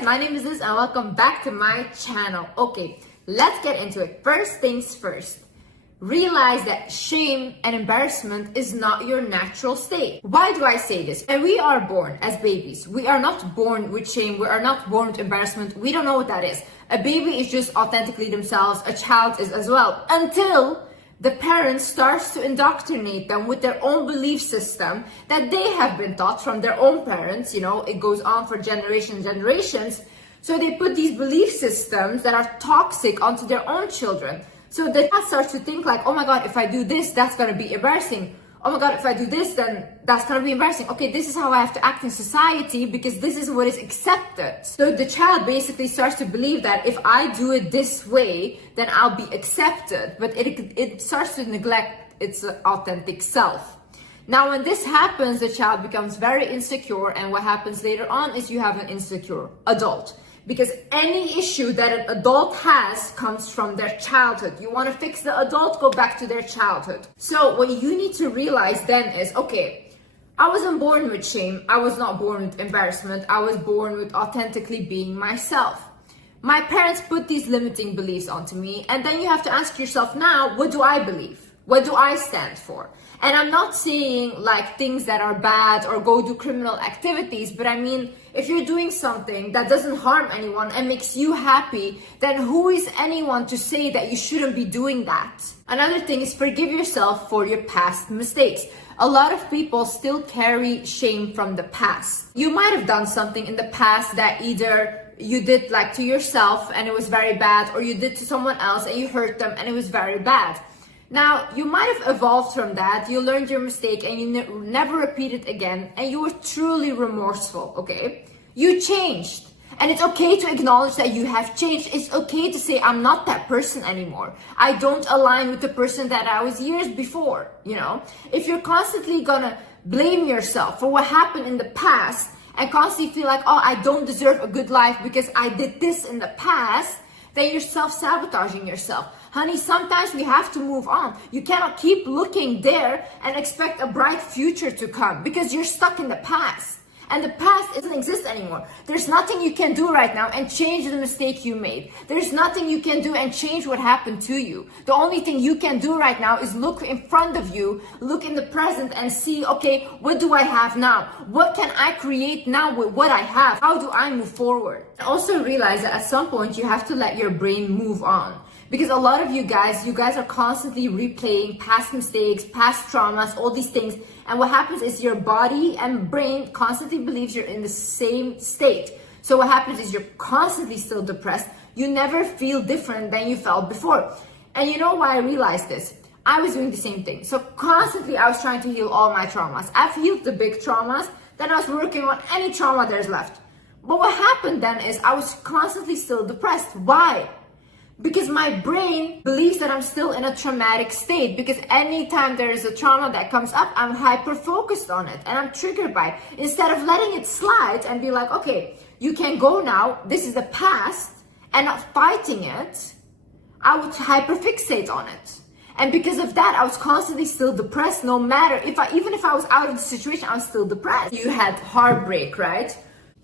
guys, my name is Liz and welcome back to my channel. Okay, let's get into it. First things first. Realize that shame and embarrassment is not your natural state. Why do I say this? And we are born as babies. We are not born with shame. We are not born with embarrassment. We don't know what that is. A baby is just authentically themselves. A child is as well. Until the parent starts to indoctrinate them with their own belief system that they have been taught from their own parents. You know, it goes on for generations. So they put these belief systems that are toxic onto their own children. So the child starts to think like, oh my God, if I do this, that's gonna be embarrassing. Oh my God, if I do this, then that's gonna be embarrassing. Okay, this is how I have to act in society because this is what is accepted. So the child basically starts to believe that if I do it this way, then I'll be accepted. But it starts to neglect its authentic self. Now, when this happens, the child becomes very insecure, and what happens later on is you have an insecure adult. Because any issue that an adult has comes from their childhood. You want to fix the adult, go back to their childhood. So what you need to realize then is, okay, I wasn't born with shame. I was not born with embarrassment. I was born with authentically being myself. My parents put these limiting beliefs onto me, and then you have to ask yourself now, what do I believe? What do I stand for? And I'm not saying like things that are bad or go do criminal activities, but I mean, if you're doing something that doesn't harm anyone and makes you happy, then who is anyone to say that you shouldn't be doing that? Another thing is forgive yourself for your past mistakes. A lot of people still carry shame from the past. You might have done something in the past that either you did like to yourself and it was very bad, or you did to someone else and you hurt them and it was very bad. Now, you might have evolved from that, you learned your mistake and you never repeat it again, and you were truly remorseful, okay? You changed. And it's okay to acknowledge that you have changed. It's okay to say, I'm not that person anymore. I don't align with the person that I was years before, you know? If you're constantly gonna blame yourself for what happened in the past and constantly feel like, oh, I don't deserve a good life because I did this in the past, then you're self-sabotaging yourself. Honey, sometimes we have to move on. You cannot keep looking there and expect a bright future to come because you're stuck in the past. And the past doesn't exist anymore. There's nothing you can do right now and change the mistake you made. There's nothing you can do and change what happened to you. The only thing you can do right now is look in front of you, look in the present and see, okay, what do I have now? What can I create now with what I have? How do I move forward? And also realize that at some point you have to let your brain move on. Because a lot of you guys are constantly replaying past mistakes, past traumas, all these things. And what happens is your body and brain constantly believes you're in the same state. So what happens is you're constantly still depressed. You never feel different than you felt before. And you know why I realized this? I was doing the same thing. So constantly I was trying to heal all my traumas. I've healed the big traumas. Then I was working on any trauma there's left. But what happened then is I was constantly still depressed. Why? Because my brain believes that I'm still in a traumatic state, because anytime there is a trauma that comes up, I'm hyper focused on it and I'm triggered by it. Instead of letting it slide and be like, okay, you can go now, this is the past, and not fighting it, I would hyper fixate on it. And because of that, I was constantly still depressed, no matter even if I was out of the situation, I was still depressed. You had heartbreak, right?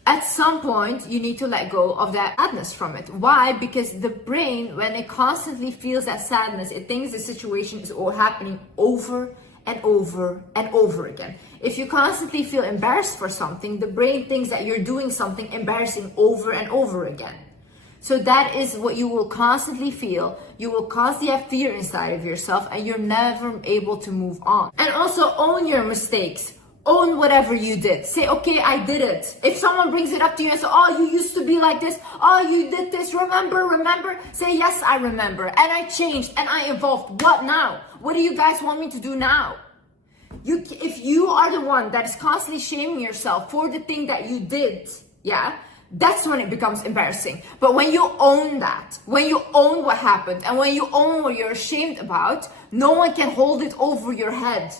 At some point, you need to let go of that sadness from it. Why? Because the brain, when it constantly feels that sadness, it thinks the situation is all happening over and over and over again. If you constantly feel embarrassed for something, the brain thinks that you're doing something embarrassing over and over again. So that is what you will constantly feel. You will constantly have fear inside of yourself and you're never able to move on. And also own your mistakes. Own whatever you did. Say, okay, I did it. If someone brings it up to you and says, oh, you used to be like this. Oh, you did this. Remember? Say, yes, I remember. And I changed and I evolved. What now? What do you guys want me to do now? If you are the one that is constantly shaming yourself for the thing that you did, yeah, that's when it becomes embarrassing. But when you own that, when you own what happened, and when you own what you're ashamed about, no one can hold it over your head.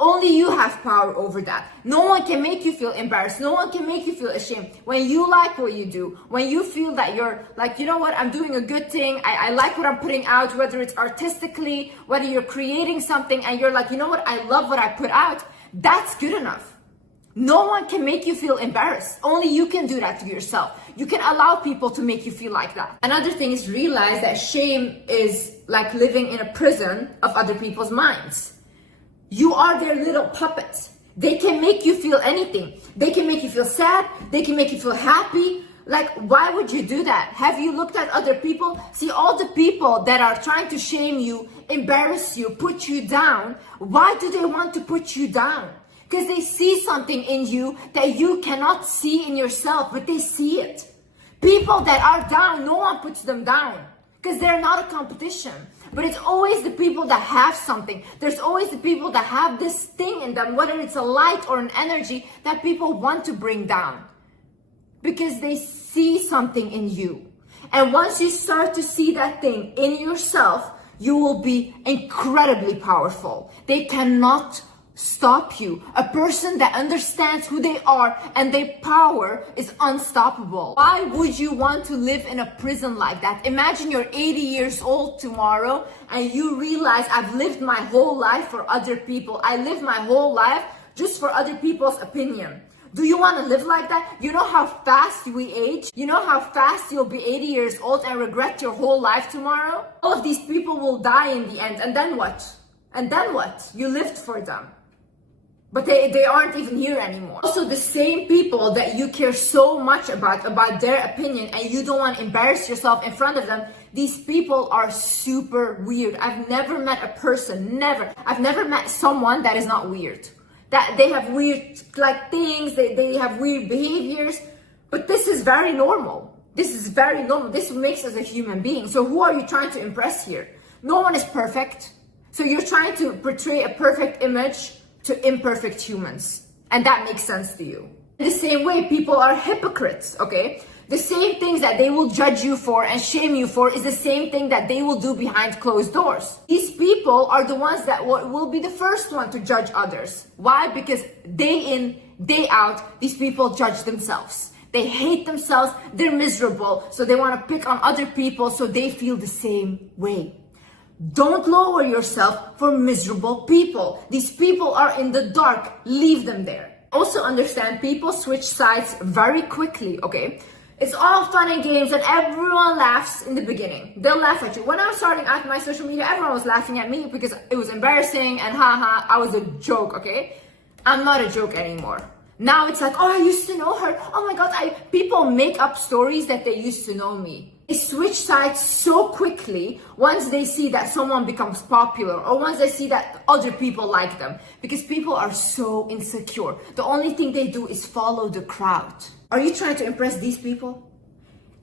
Only you have power over that. No one can make you feel embarrassed. No one can make you feel ashamed. When you like what you do, when you feel that you're like, you know what, I'm doing a good thing. I like what I'm putting out, whether it's artistically, whether you're creating something and you're like, you know what, I love what I put out. That's good enough. No one can make you feel embarrassed. Only you can do that to yourself. You can allow people to make you feel like that. Another thing is realize that shame is like living in a prison of other people's minds. You are their little puppet. They can make you feel anything. They can make you feel sad. They can make you feel happy. Like, why would you do that? Have you looked at other people? See, all the people that are trying to shame you, embarrass you, put you down, why do they want to put you down? Because they see something in you that you cannot see in yourself, but they see it. People that are down, no one puts them down because they're not a competition. But it's always the people that have something. There's always the people that have this thing in them, whether it's a light or an energy that people want to bring down because they see something in you. And once you start to see that thing in yourself, you will be incredibly powerful. They cannot stop you. A person that understands who they are and their power is unstoppable. Why would you want to live in a prison like that? Imagine you're 80 years old tomorrow and you realize I've lived my whole life for other people. I lived my whole life just for other people's opinion. Do you want to live like that? You know how fast we age? You know how fast you'll be 80 years old and regret your whole life tomorrow? All of these people will die in the end. And then what? And then what? You lived for them. But they aren't even here anymore. Also, the same people that you care so much about their opinion, and you don't want to embarrass yourself in front of them, these people are super weird. I've never met a person, I've never met someone that is not weird. That they have weird like things, they have weird behaviors, but this is very normal. This is very normal. This makes us a human being. So who are you trying to impress here? No one is perfect. So you're trying to portray a perfect image to imperfect humans. And that makes sense to you. In the same way, people are hypocrites, okay? The same things that they will judge you for and shame you for is the same thing that they will do behind closed doors. These people are the ones that will be the first one to judge others. Why? Because day in, day out, these people judge themselves. They hate themselves, they're miserable, so they want to pick on other people so they feel the same way. Don't lower yourself for miserable people. These people are in the dark. Leave them there. Also understand people switch sides very quickly, okay? It's all fun and games and everyone laughs in the beginning. They'll laugh at you. When I was starting out my social media, everyone was laughing at me because it was embarrassing and haha, I was a joke, okay? I'm not a joke anymore. Now it's like, oh, I used to know her. Oh my God, people make up stories that they used to know me. They switch sides so quickly once they see that someone becomes popular or once they see that other people like them, because people are so insecure. The only thing they do is follow the crowd. Are you trying to impress these people?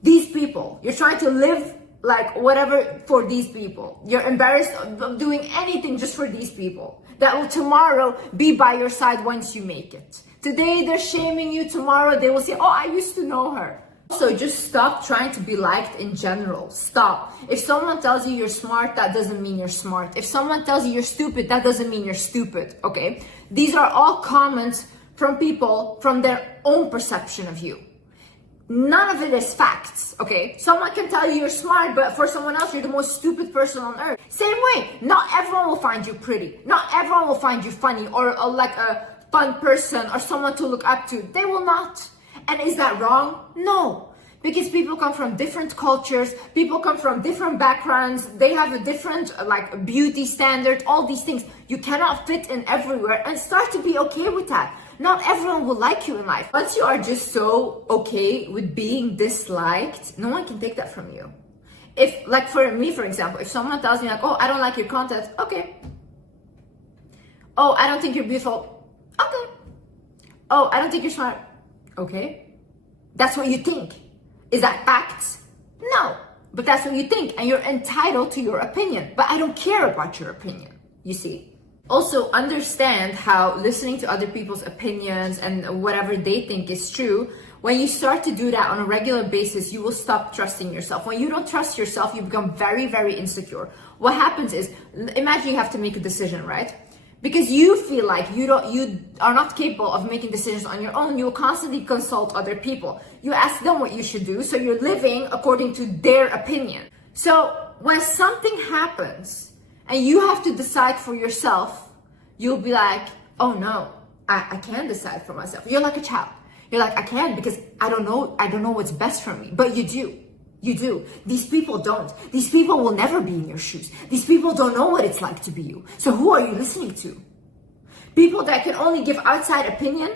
These people. You're trying to live like whatever for these people. You're embarrassed of doing anything just for these people that will tomorrow be by your side once you make it. Today they're shaming you, tomorrow they will say, oh, I used to know her. So just stop trying to be liked in general. Stop. If someone tells you you're smart, that doesn't mean you're smart. If someone tells you you're stupid, that doesn't mean you're stupid, okay? These are all comments from people from their own perception of you. None of it is facts, okay? Someone can tell you you're smart, but for someone else, you're the most stupid person on earth. Same way, not everyone will find you pretty. Not everyone will find you funny or like a fun person or someone to look up to. They will not. And is that wrong? No. Because people come from different cultures, people come from different backgrounds, they have a different like beauty standard, all these things. You cannot fit in everywhere and start to be okay with that. Not everyone will like you in life. Once you are just so okay with being disliked, no one can take that from you. If, like for me, for example, if someone tells me like, oh, I don't like your content, okay. Oh, I don't think you're beautiful, okay. Oh, I don't think you're smart, okay. That's what you think. Is that facts? No, but that's what you think and you're entitled to your opinion. But I don't care about your opinion, you see. Also understand how listening to other people's opinions and whatever they think is true, when you start to do that on a regular basis, you will stop trusting yourself. When you don't trust yourself, you become very, very insecure. What happens is, imagine you have to make a decision, right? Because you feel like you are not capable of making decisions on your own, you will constantly consult other people. You ask them what you should do, so you're living according to their opinion. So when something happens and you have to decide for yourself, you'll be like, oh no, I can decide for myself. You're like a child. You're like, I can't because I don't know what's best for me. But you do. You do. These people don't. These people will never be in your shoes. These people don't know what it's like to be you. So who are you listening to? People that can only give outside opinion?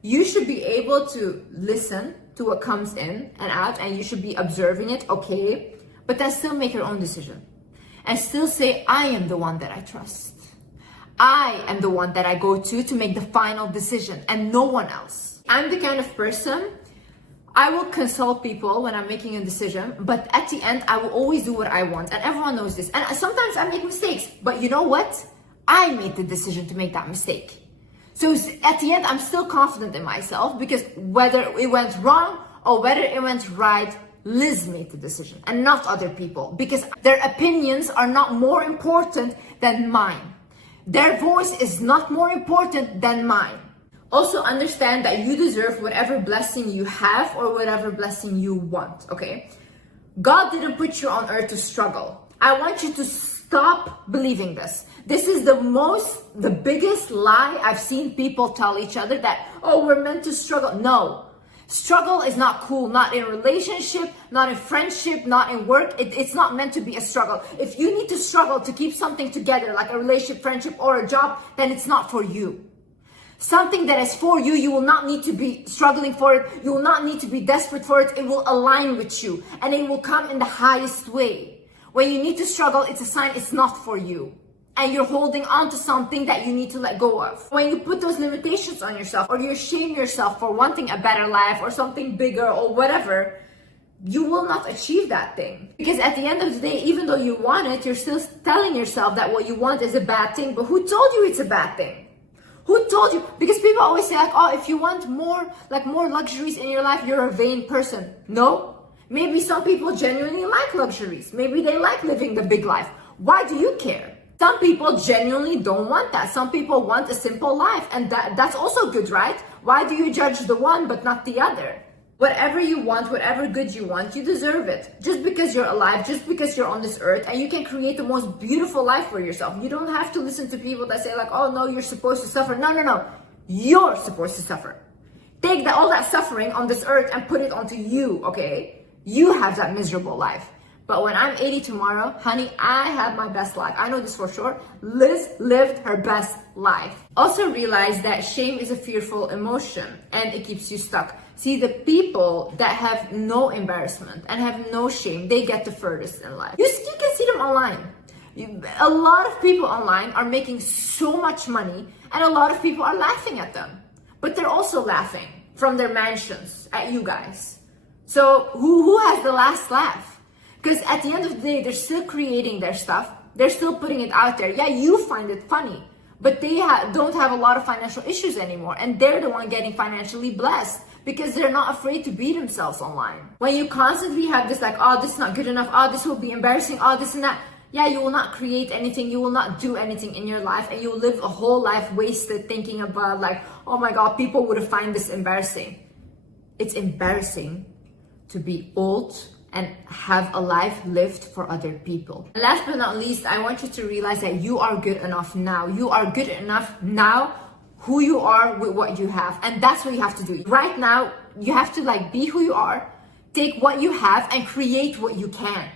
You should be able to listen to what comes in and out, and you should be observing it, okay? But then still make your own decision. And still say, I am the one that I trust. I am the one that I go to make the final decision, and no one else. I'm the kind of person, I will consult people when I'm making a decision, but at the end, I will always do what I want. And everyone knows this. And sometimes I make mistakes, but you know what? I made the decision to make that mistake. So at the end, I'm still confident in myself because whether it went wrong or whether it went right, Liz made the decision and not other people, because their opinions are not more important than mine. Their voice is not more important than mine. Also understand that you deserve whatever blessing you have or whatever blessing you want, okay? God didn't put you on earth to struggle. I want you to stop believing this. This is the biggest lie I've seen people tell each other, that, oh, we're meant to struggle. No. Struggle is not cool, not in relationship, not in friendship, not in work. It's not meant to be a struggle. If you need to struggle to keep something together, like a relationship, friendship, or a job, then it's not for you. Something that is for you, you will not need to be struggling for it. You will not need to be desperate for it. It will align with you and it will come in the highest way. When you need to struggle, it's a sign it's not for you. And you're holding on to something that you need to let go of. When you put those limitations on yourself, or you shame yourself for wanting a better life or something bigger or whatever, you will not achieve that thing. Because at the end of the day, even though you want it, you're still telling yourself that what you want is a bad thing. But who told you it's a bad thing? Who told you? Because people always say like, oh, if you want more luxuries in your life, you're a vain person. No. Maybe some people genuinely like luxuries. Maybe they like living the big life. Why do you care? Some people genuinely don't want that. Some people want a simple life, and that's also good, right? Why do you judge the one but not the other? Whatever you want, whatever good you want, you deserve it. Just because you're alive, just because you're on this earth, and you can create the most beautiful life for yourself. You don't have to listen to people that say like, oh no, you're supposed to suffer. No. You're supposed to suffer. Take all that suffering on this earth and put it onto you, okay? You have that miserable life. But when I'm 80 tomorrow, honey, I had my best life. I know this for sure. Liz lived her best life. Also realize that shame is a fearful emotion and it keeps you stuck. See, the people that have no embarrassment and have no shame, they get the furthest in life. You can see them online. A lot of people online are making so much money and a lot of people are laughing at them. But they're also laughing from their mansions at you guys. So who has the last laugh? Because at the end of the day, they're still creating their stuff. They're still putting it out there. Yeah, you find it funny, but they don't have a lot of financial issues anymore. And they're the one getting financially blessed because they're not afraid to be themselves online. When you constantly have this like, oh, this is not good enough. Oh, this will be embarrassing. Oh, this and that. Yeah, you will not create anything. You will not do anything in your life. And you will live a whole life wasted thinking about like, oh my God, people would find this embarrassing. It's embarrassing to be old and have a life lived for other people. And last but not least, I want you to realize that you are good enough now. You are good enough now, who you are with what you have. And that's what you have to do. Right now, you have to like be who you are, take what you have and create what you can.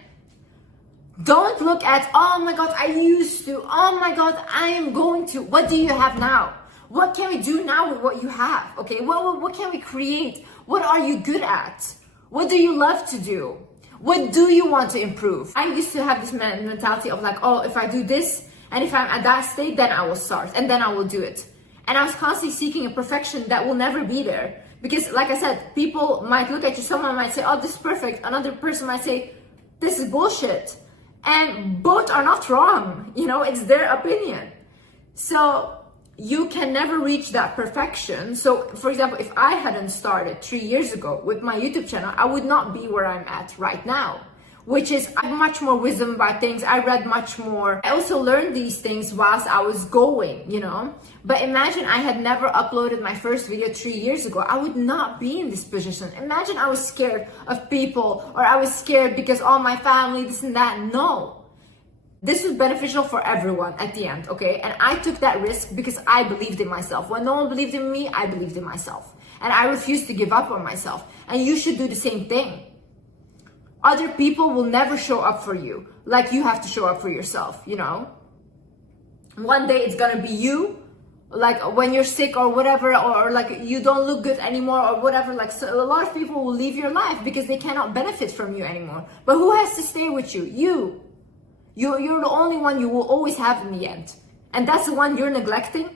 Don't look at, oh my God, I used to, oh my God, I am going to. What do you have now? What can we do now with what you have? Okay, what can we create? What are you good at? What do you love to do? What do you want to improve? I used to have this mentality of like, oh, if I do this and if I'm at that state, then I will start and then I will do it. And I was constantly seeking a perfection that will never be there. Because like I said, people might look at you, someone might say, oh, this is perfect. Another person might say, this is bullshit. And both are not wrong. You know, it's their opinion. So you can never reach that perfection. So for example, if I hadn't started 3 years ago with my YouTube channel, I would not be where I'm at right now, which is I have much more wisdom about things. I read much more. I also learned these things whilst I was going, you know. But imagine I had never uploaded my first video 3 years ago. I would not be in this position. Imagine I was scared of people, or I was scared because all my family, this and that. No. This was beneficial for everyone at the end, okay? And I took that risk because I believed in myself. When no one believed in me, I believed in myself. And I refused to give up on myself. And you should do the same thing. Other people will never show up for you like you have to show up for yourself, you know? One day it's gonna be you, like when you're sick or whatever, or like you don't look good anymore or whatever. Like, so a lot of people will leave your life because they cannot benefit from you anymore. But who has to stay with you? You. You're the only one you will always have in the end. And that's the one you're neglecting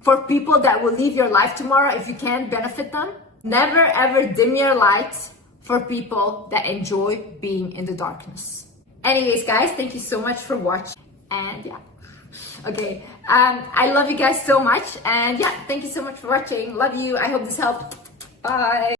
for people that will leave your life tomorrow if you can't benefit them. Never ever dim your light for people that enjoy being in the darkness. Anyways, guys, thank you so much for watching. And yeah. Okay, I love you guys so much. And yeah, thank you so much for watching. Love you. I hope this helped. Bye.